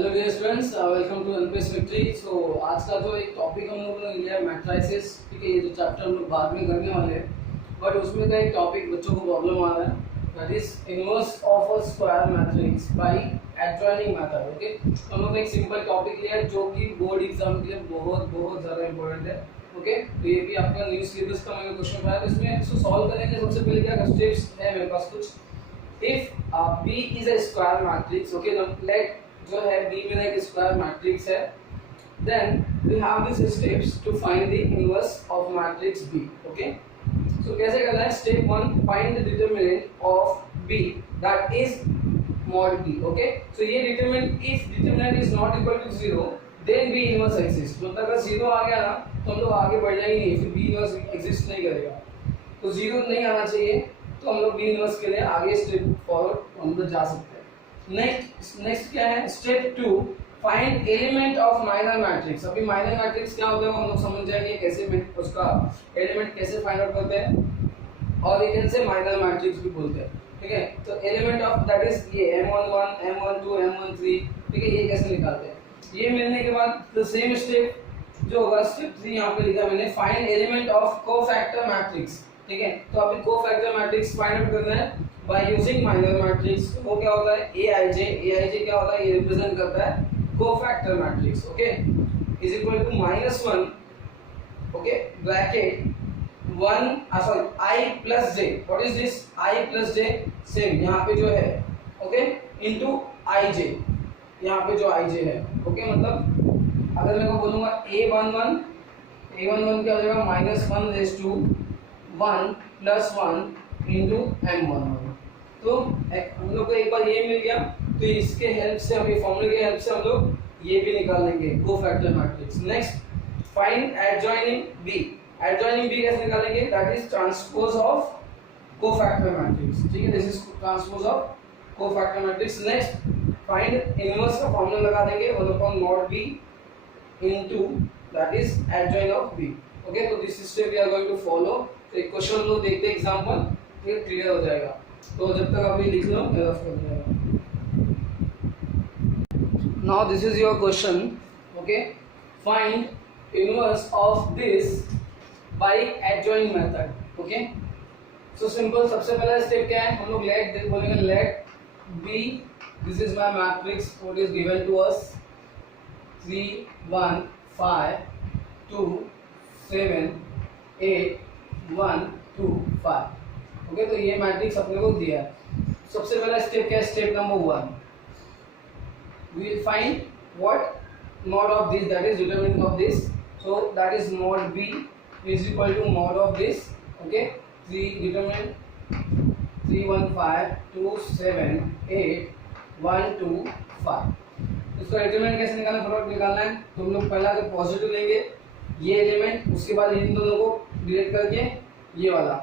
Hello dear students, welcome to NPS victory. So आज का जो एक टॉपिक हम लोगों ने लिया है मैट्रिसेस, ठीक है। ये जो चैप्टर हम लोग बाद में करने वाले हैं, बट उसमें का एक टॉपिक बच्चों को प्रॉब्लम आ रहा है, that is inverse of a square matrix bye adjoining method. Okay, हम लोग ने एक सिंपल टॉपिक लिया है जो कि बोर्ड एग्जाम के लिए बहुत बहुत ज़्यादा इंपॉर्टेंट है। ओके, तो ये भी आपका न्यू सिलेबस का मैंने क्वेश्चन पाया, तो इसमें इसको सॉल्व करेंगे। सबसे पहले क्या स्टेप्स है मेरे पास कुछ। If B is a square matrix, okay, let जो है B में एक स्क्वायर मैट्रिक्स है, then we have these steps to find the inverse of matrix B. Okay, so कैसे करना है? Step 1, find the determinant of B that is mod B. Okay, so ये determinant, if determinant is not equal to 0 then B inverse exists. मतलब अगर 0 आ गया ना तो हम लोग आगे बढ़ना ही नहीं, फिर B inverse exist नहीं करेगा। तो 0 नहीं आना चाहिए, तो हम लोग B इनवर्स के लिए आगे स्टेप फॉरवर्ड हम लोग जा सकते हैं। नेक्स्ट क्या है? Step 2, find element of minor matrix. अभी माइनर मैट्रिक्स क्या होता है वो हम लोग समझ जाएंगे, कैसे उसका एलिमेंट कैसे फाइंड आउट करते हैं, और ये कैसे माइनर मैट्रिक्स भी बोलते हैं, ठीक है। तो एलिमेंट ऑफ दैट इज ये M11, M12, M13, ठीक है, ये कैसे निकालते हैं। ये मिलने के बाद द सेम स्टेप जो होगा, स्टेप 3 यहाँ पे लिखा मैंने, find element of cofactor matrix, ठीक है। तो अभी कोफैक्टर मैट्रिक्स फाइंड आउट करना है बाय यूजिंग माइनर मैट्रिक्स। वो क्या होता है? Aij क्या होता है? ये रिप्रेजेंट करता है cofactor matrix. Okay, is equal to -1, okay, bracket 1 sorry I plus j। What is this? I plus j, same यहाँ पे जो है, ओके, इनटू ij, यहाँ पे जो ij है। ओके, मतलब अगर मैं को बोलूंगा A11 क्या हो जाएगा? -1 raise to 1 plus 1 into M11। तो हम लोग को एक बार ये मिल गया, तो इसके हेल्प से, हम ये फॉर्मूले के हेल्प से हम लोग ये भी निकाल लेंगे cofactor matrix. Next, find adjoining B। Adjoining B कैसे निकालेंगे? That is transpose of cofactor matrix, ठीक है। This is transpose of cofactor matrix. Next, find inverse का फॉर्मूला लगा देंगे 1/mod B into that is adjoint of B। Okay, तो this step we are going to follow. तो एक question लो, देखते हैं एग्जांपल, फिर क्लियर हो जाएगा। तो जब तक आप ये लिख लो, मेरा कर जाएगा। Now this is your question, okay, find inverse of this by adjoint method. Okay, so simple, सबसे पहला स्टेप क्या है? हम लोग लेट बोलेंगे, let B, this is my matrix, what is given to us 3 1 5 2 7 8 1 2 5। ओके, तो ये मैट्रिक्स अपने को दिया है। सबसे पहला स्टेप क्या है? Step number 1, we will find what mod of this, that is determinant of this. So that is mod B is equal to mod of this. Okay, 3 determinant 3 1 5 2 7 8 1 2 5। इसका डिटरमिनेंट कैसे निकालना, फटाफट निकालना है। तो हम लोग पहला तो पॉजिटिव लेंगे ये एलिमेंट, उसके बाद इन दोनों को डिलीट करके ये वाला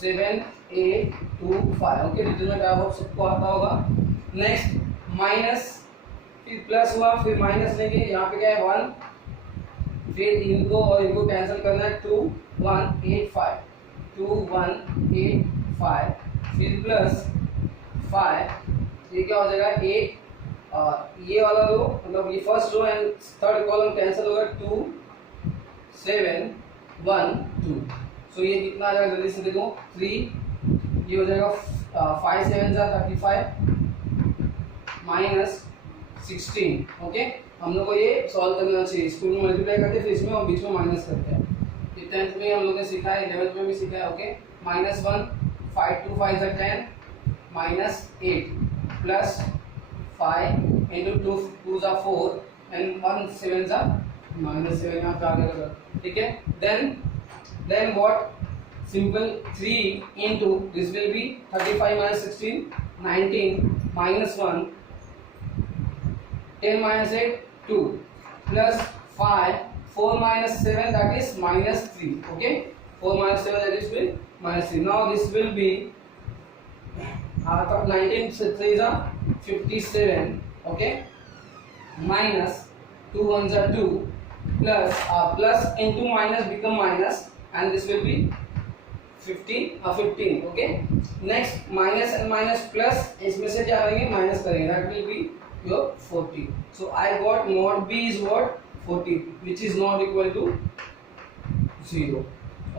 7 8 2 5। ओके, डिटरमिनेंट आप सबको आता होगा। नेक्स्ट माइनस, फिर प्लस हुआ, फिर माइनस लेंगे, यहाँ पे क्या है 1, फिर इनको और इनको कैंसिल करना है 2 1 8 5 2 1 8 5, फिर प्लस 5, ये क्या हो जाएगा 8, और ये वाला रो, मतलब ये first row and third column cancel होगा 2 7 1 2। सो ये कितना आ जाएगा? जल्दी से देखो, 3, ये हो जाएगा 5 7 35 माइनस 16। ओके, हम लोग को ये सॉल्व करना चाहिए। स्कूल में मल्टीप्लाई करते हैं, फिर इसमें हम बीच में माइनस करते हैं। ये 10th में हम लोग ने सीखा है, 11th में भी सीखा है। ओके, -1 5 2 5 10 -8 प्लस 5 इंटू 2 2 4 एंड 1 7 -7 यहाँ पे आ गया, ठीक है। then what? Simple, 3 into this will be 35 minus 16 19 minus 1 10 minus 8 2 plus 5 4 minus 7 that is -3. Okay, 4 minus 7 that is will -3. Now this will be 19 से 3 57. Okay, minus 2 1 2 plus into minus become minus, and this will be 15, okay. Next minus and minus plus, इसमें से क्या करेंगे minus करेंगे, that will be your 40. So I got mod b is what 40 which is not equal to 0.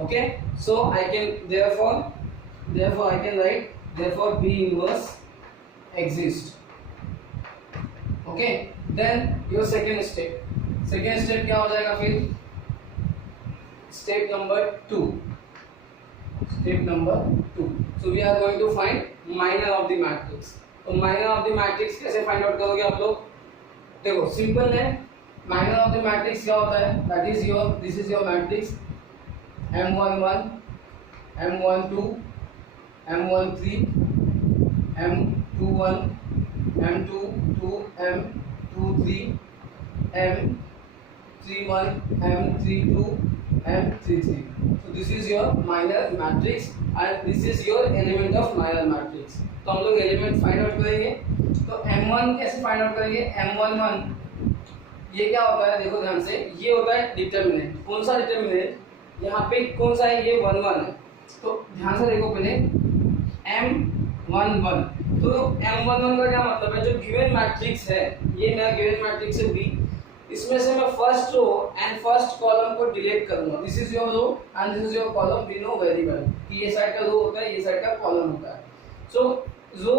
Okay, so I can therefore I can write therefore b inverse exists. Okay, then your second step क्या हो जाएगा फिर, step number 2. So we are going to find minor of the matrix. तो minor of the matrix कैसे find out करोगे आप लोग, देखो सिंपल है. माइनर ऑफ द मैट्रिक्स क्या होता है, that is your, this is your matrix M11, M12, M13, M21, M22, M23, M31, M32, M33. So this is your minor matrix and this is your element of minor matrix. तो हम लोग element find out करेंगे. तो M1 कैसे find out करेंगे, M11 ये क्या होता है, देखो ध्यान से, ये होता है डिटर्मिनेंट. कौन सा डिटर्मिनेंट, यहाँ पे कौन सा है, ये 1 1 है. तो ध्यान से देखो पहले M11. तो M11 का क्या मतलब है, जो गिवन मैट्रिक्स है, ये मेरा गिवन मैट्रिक्स है B, इसमें से मैं first row and first column को डिलीट करूंगा. This is your row and this is your column. We know very well कि ये साइड का रो होता है, ये साइड का कॉलम होता है. सो रो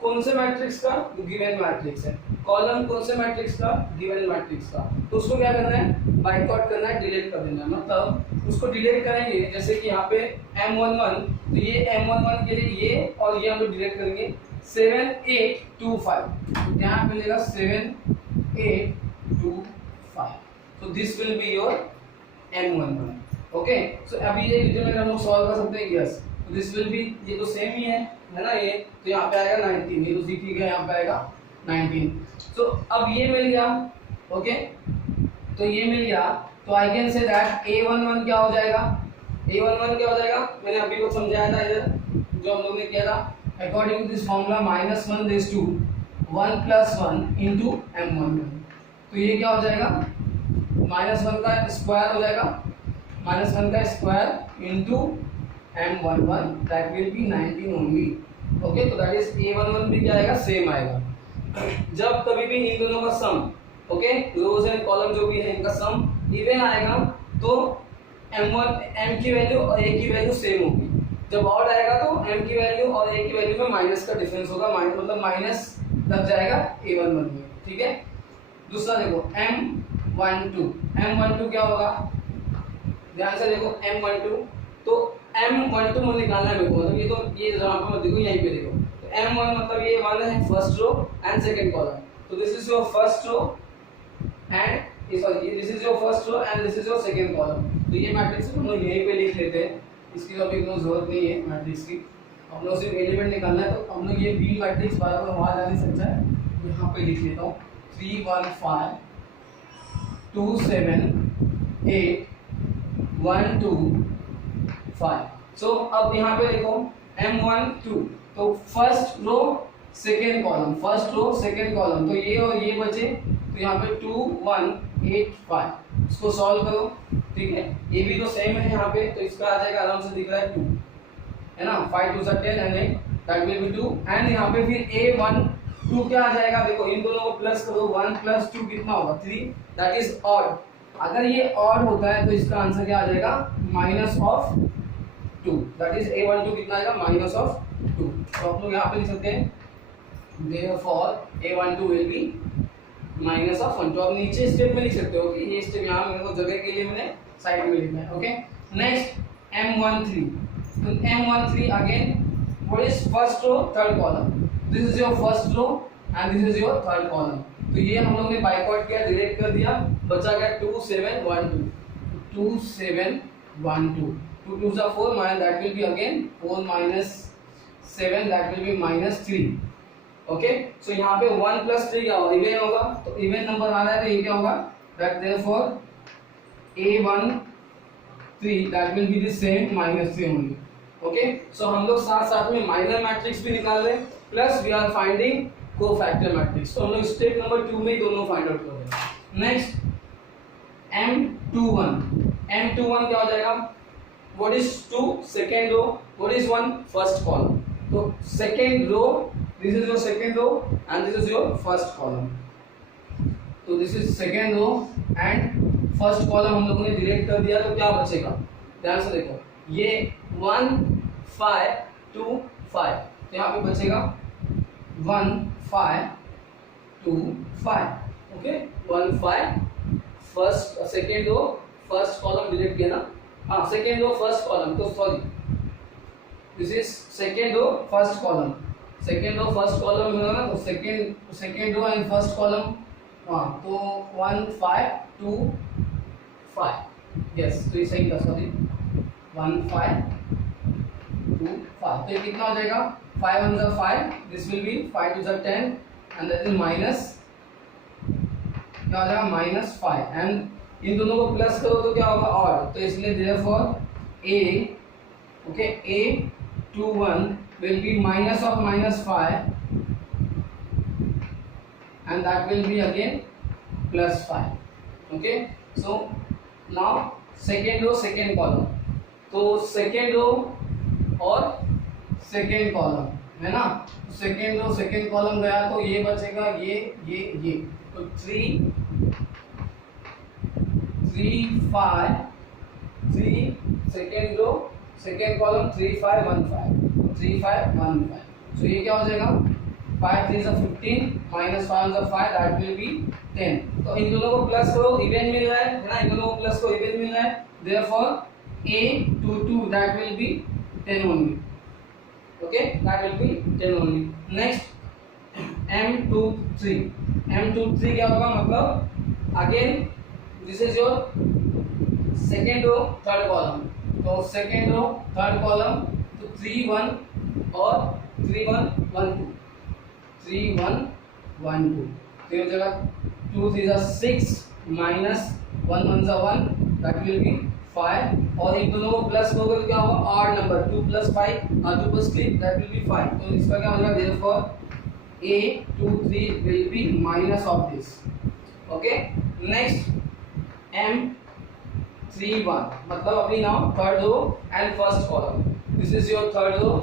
कौन से मैट्रिक्स का, गिवन मैट्रिक्स है. कॉलम कौन से मैट्रिक्स का, गिवन मैट्रिक्स का. तो उसको क्या करना है, बाइकआउट करना है, डिलीट कर देना है. मतलब उसको डिलीट करेंगे, जैसे कि यहाँ पे M11, तो ये M11 के लिए ये और ये हम लोग डिलीट करेंगे 7 8 2 5. यहाँ पे मिलेगा 7 8 2 5. तो this will be your M11. Okay, so अभी ये डिटरमिनेंट हम लोग सॉल्व कर सकते हैं. यस, दिस विल बी, ये तो सेम ही है ना ये, तो यहाँ पे आएगा 19. ये तो सीख ही गया, यहाँ पे आएगा 19. तो अब ये मिल गया. ओके, तो ये मिल गया. तो I can say that A11 क्या हो जाएगा, A11 क्या हो जाएगा, मैंने अभी को समझाया था इधर जो हम लोग ने किया था. According to this formula -1 raise to 1 + 1 into M11. तो ये क्या हो जाएगा, -1 का स्क्वायर हो जाएगा, -1 का square into M11, that will be 19 only. Okay, तो दैट इज A11 भी क्या आएगा, सेम आएगा. जब कभी भी इन दोनों का सम, ओके, रोज एंड कॉलम जो भी है इनका सम इवन आएगा, तो M की वैल्यू और A की वैल्यू सेम होगी. जब ऑड आएगा तो M की वैल्यू और A की वैल्यू में माइनस का डिफरेंस होगा, मतलब माइनस लग जाएगा A11 में. ठीक है. दूसरा देखो M12 क्या होगा, ध्यान से देखो M12. तो M12 मुझे निकालना है मेरे को, मतलब ये तो ये जहाँ पे मत देखो, यहीं पे देखो. तो M1 मतलब ये 1 है first row and second column. तो this is your first row and this is your first row and this is your second column. तो ये मैट्रिक्स हम लोग यहीं पे लिख लेते हैं, इसकी तो अभी कोई जरूरत नहीं है मैट्रिक्स की. हम लोग सिर्फ एलिमेंट निकालना है. तो हम लोग ये बी मैट्रिक्स बार बार वहाँ जा नहीं सकता है, यहाँ पे लिख लेता हूँ 3 1 5 2 7 8 1 2 5. सो अब यहाँ पे देखो M12, तो first row second column, first row second column. तो ये और ये बचे, तो यहाँ पे 2 1 8 5. इसको सॉल्व करो. ठीक है, ये भी तो सेम है यहाँ पे, तो इसका आ जाएगा, आराम से दिख रहा है 2 है ना. 5 2 10 and 8, that will B 2. And यहाँ पे फिर A12 क्या आ जाएगा, देखो इन दोनों को प्लस करो, 1 + 2 कितना होगा 3, दैट इज ऑड. अगर ये ऑड होता है तो इसका आंसर क्या आ जाएगा, -2. दैट इज A12 कितना आएगा, -2. तो आप लोग यहाँ पे लिख सकते हैं therefore A12 will be -1. तो आप नीचे स्टेप में लिख सकते हो कि ये स्टेप यहाँ मेरे को जगह के लिए मैंने साइड में लिखना है. Okay, next M13. तो M13 again what is first row third column. This is your first row and this is your third column. तो ये हम लोग ने बाइकआउट किया, डिलीट कर दिया, बचा गया 2 7 1 2. 2 7 1 2. 2 2 are 4, that will be again 4 - 7, that will be -3. Okay, सो यहाँ पे 1 + 3 क्या होगा, इवन होगा. तो इवन नंबर आ रहा है, तो ये क्या होगा, that therefore A13 that will be the same -3 only. Okay, सो हम लोग साथ साथ में माइनर मैट्रिक्स भी निकाल रहे हैं, plus we are finding cofactor matrix. तो हम लोग स्टेप नंबर 2 में दोनों फाइंड आउट कर रहे हैं. नेक्स्ट M21 क्या हो जाएगा, what is 2 second row, what is 1 first column. तो second row, this is your second row and this is your first column. तो this is second row and first column हम लोगों ने डिलीट कर दिया, तो क्या बचेगा, ध्यान से देखो, ये 1 5 2 5, तो यहाँ पे बचेगा 1 5 2 5, okay 1 5 first second row first column delete किया ना, हाँ सेकेंड रो फर्स्ट कॉलम, तो sorry this is second row first column, second row first column में ना, तो second row and first column, हाँ तो 1 5 2 5, यस तो ये सही था, सॉरी 1 5 2 5, तो ये कितना हो जाएगा, 5 1 is 5, this will B 5 2 is 10 and that is minus, क्या हो जाएगा -5, एंड इन दोनों को प्लस करो तो क्या होगा ऑड, तो इसलिए therefore a, okay a 2 1 will be minus of -5 and that will be again +5, okay. So now second row second column, तो second row और second column है ना, तो second row second column गया तो ये बचेगा ये, तो 3 5 3 second row second column 3 5 1 5, 3 5 1 5, so ये क्या हो जाएगा 5 3 is 15 minus 5 is 5, that will be 10, तो इन दोनों को प्लस करो इवन मिल रहा है ना, इन दोनों को प्लस करो इवन मिल रहा है, therefore a 2 2 that will be 10 only, okay that will be 10 only. Next M23 क्या होगा, मतलब again this is your second row third column, तो सेकेंड रो थर्ड कॉलम, तो 3 1 और 3 1 1 2, 3 1 1 2, तो ये हो जाएगा 2 3 is 6 minus 1 1 is 1, that will be 5, और इन दोनों को प्लस करोगे तो क्या होगा odd number 2 + 5 2 + 3 that will be 5, तो इसका क्या हो जाएगा therefore a 2 3 will be minus of this, okay. Next M31, मतलब अभी now third row and first column, this is your third row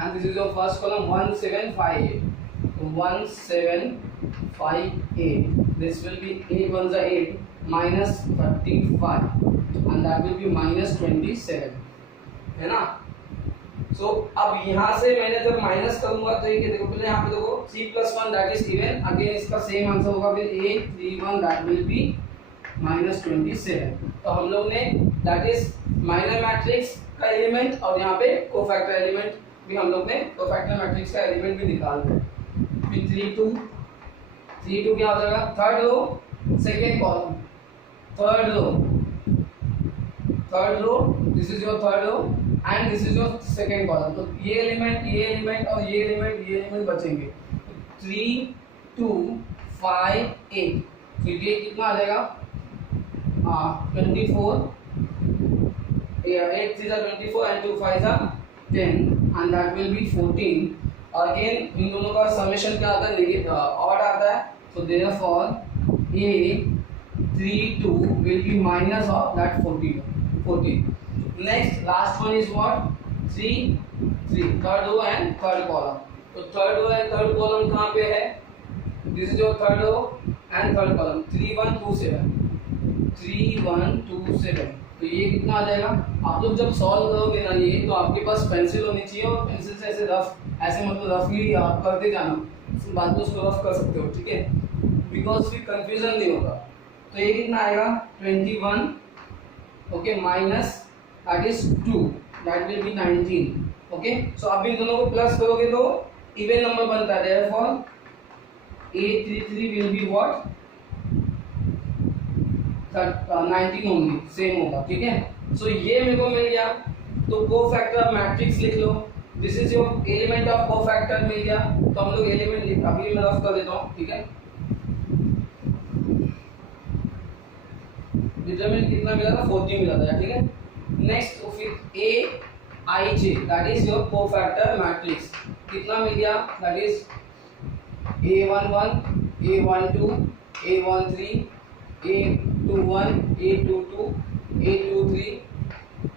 and this is your first column, 1 7 5 8, 1 7 5 8, this will be 8 1 is 8 minus 35 and that will be minus 27, है ना. सो अब यहाँ से मैंने जब minus करूंगा तो ये देखो, पहले यहाँ पे देखो 3 + 1 दैट इज इवन, अगेन इसका सेम आंसर होगा, फिर 8 3 1 दैट विल बी -27, तो हम लोग ने दैट इज माइनर मैट्रिक्स का एलिमेंट और यहाँ पे कोफैक्टर एलिमेंट भी हम लोग ने कोफैक्टर मैट्रिक्स का एलिमेंट भी निकाल दिया. फिर 3 2 क्या हो जाएगा, third row second column, third row this is your third row and this is your second column, तो ये एलिमेंट और ये एलिमेंट बचेंगे, 3 2 5 8, तो ये कितना आ जाएगा 24, 8 3 is 24 and 2 5 is 10 and that will be 14, और अगेन इन दोनों का समेशन क्या आता है, ऑड आता है, so therefore a 3 2 will be minus of that 14. Next last one is what, 3 third row and third column, तो third row and third column कहाँ पे है, this is your third row and third column, 3 1 2 7, तो ये कितना आ जाएगा, आप लोग जब सॉल्व करोगे ना ये, तो आपके पास पेंसिल होनी चाहिए और पेंसिल से ऐसे ऐसे मतलब रफली आप करते जाना, बाद में उसको रफ कर सकते हो, ठीक है, बिकॉज फिर कंफ्यूजन नहीं होगा. तो ये कितना आएगा 21, okay minus that is 2, that will be 19, okay. So आप इन दोनों को प्लस करोगे तो इवन नंबर बनता है, therefore A33 will be what 19 only, same होगा, ठीक है. सो ये मेरे को मिल गया, तो कोफैक्टर मैट्रिक्स लिख लो, this is your element of cofactor मिल गया, तो हम लोग एलिमेंट अभी मैं रफ कर देता हूँ, ठीक है. डिटरमिनेंट कितना मिला था, 40 मिला था, ठीक है. नेक्स्ट तो फिर AIJ that is your cofactor matrix, कितना मिल गया, that is A11 A12 A13 A21 A22 A23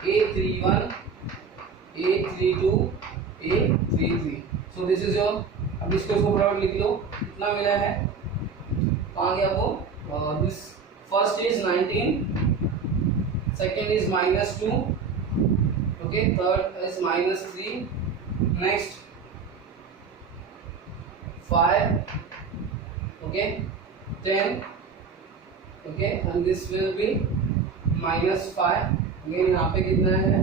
A31, A32, A33. So this is your, अब इसको फटाफट लिख लो कितना मिला है, कहाँ गया वो, this first is 19, second is -2, okay, third is -3, next 5, okay, 10, okay, and this will be -5, again यहाँ पे कितना है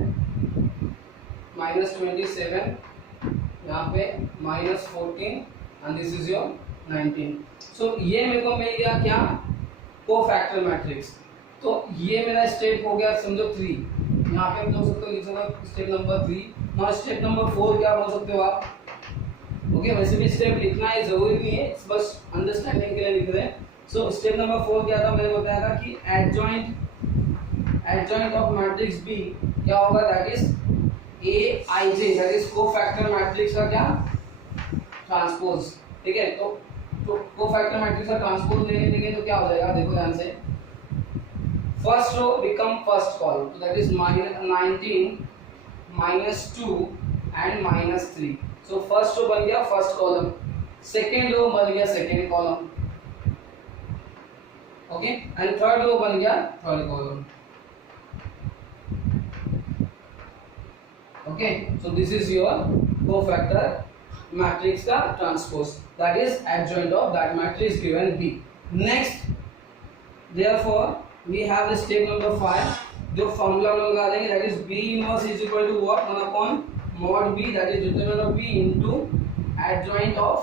-27, यहाँ पे -14, and this is your 19. so ये मेरे को मिल गया क्या, कोफैक्टर मैट्रिक्स. तो ये मेरा स्टेप हो गया समझो 3, यहाँ पे बोल सकते हो, लिख सकते हो step number 3. Now step number 4 क्या बोल सकते हो आप, ओके, वैसे भी स्टेप लिखना है जरूरी नहीं है, बस अंडरस्टैंडिंग के लिए लिख रहे हैं. सो स्टेप नंबर 4 क्या था, मैंने बताया था कि एडजॉइंट ऑफ मैट्रिक्स बी क्या होगा, that is Aij, that is cofactor matrix का क्या, ट्रांसपोज. ठीक है, तो कोफैक्टर मैट्रिक्स का ट्रांसपोज लेने देंगे तो क्या हो जाएगा, देखो ध्यान से, first row become first column, तो that is -19, -2 and -3. So first row बन गया फर्स्ट कॉलम, सेकेंड रो बन गया second column, okay, and third row बन गया third column. Okay, so this is your cofactor matrix का transpose, that is adjoint of that matrix given B. Next, therefore we have the step number 5, जो formula हम लगा देंगे, that is B inverse is equal to what, 1 upon mod B, that is determinant of B into adjoint of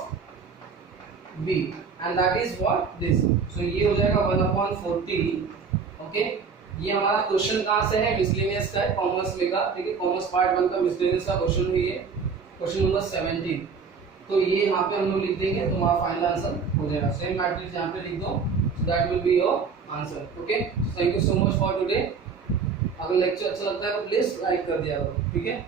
B, and that is what this. so ये हो जाएगा 1/40. Okay, ये हमारा question कहाँ से है, मिसलेनियस का है, कॉमर्स में का. ठीक है, कॉमर्स पार्ट 1 का मिसलेनियस का क्वेश्चन हुई है, क्वेश्चन नंबर 17. तो ये यहाँ पे हम लोग लिख देंगे, तुम्हारा फाइनल आंसर हो जाएगा. सेम मैट्रिक्स यहाँ पे लिख दो, so that will be your answer. Okay, thank you so much for today. अगर लेक्चर अच्छा लगता है तो प्लीज लाइक कर दिया करो. ठीक है.